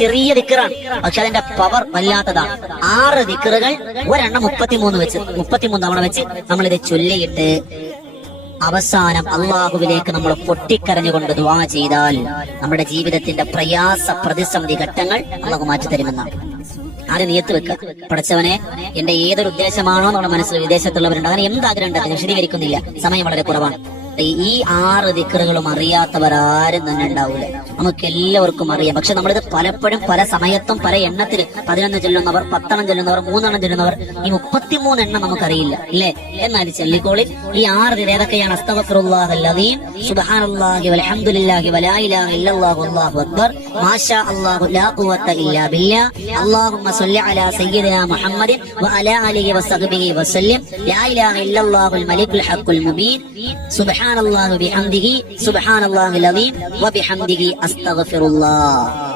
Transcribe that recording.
ചെറിയ ദിക്കറാണ്. പക്ഷെ അതിന്റെ പവർ വല്ലാത്തതാണ് ആറ് ദിക്കറുകൾ ഒരെണ്ണം മുപ്പത്തിമൂന്ന് വെച്ച് മുപ്പത്തിമൂന്ന് തവണ വെച്ച് നമ്മൾ ഇത് ചൊല്ലിയിട്ട് അവസാനം അള്ളാഹുവിലേക്ക് നമ്മൾ പൊട്ടിക്കരഞ്ഞുകൊണ്ട് ദുവാ ചെയ്താൽ നമ്മുടെ ജീവിതത്തിന്റെ പ്രയാസ പ്രതിസന്ധി ഘട്ടങ്ങൾ അള്ളാഹു മാറ്റി തരുമെന്നാണ് ആരെ നിയത്ത് വെക്കുക പഠിച്ചവനെ എന്റെ ഏതൊരു ഉദ്ദേശമാണോ നമ്മുടെ മനസ്സിൽ വിദേശത്തുള്ളവരുണ്ട്. അങ്ങനെ എന്താഗ്രഹം ഉണ്ട് അത് വിശദീകരിക്കുന്നില്ല സമയം വളരെ കുറവാണ്. ഈ ആറ് ദിക്കറുകളും അറിയാത്തവരാരും തന്നെ ഉണ്ടാവൂല? നമുക്ക് എല്ലാവർക്കും അറിയാം. പക്ഷെ നമ്മളിത് പലപ്പോഴും പല സമയത്തും പല എണ്ണത്തിൽ പതിനൊന്ന് ചെല്ലുന്നവർ പത്തെണ്ണം ചെല്ലുന്നവർ മൂന്നെണ്ണം ചെല്ലുന്നവർ ഈ മുപ്പത്തിമൂന്ന് എണ്ണം നമുക്കറിയില്ല. അല്ലേ? എന്നാൽ ചെല്ലിക്കോളിൽ ഈ ആറ് ഏതൊക്കെയാണ്? സ്വല്ലി سبحان الله وبحمده سبحان الله العظيم وبحمده أستغفر الله.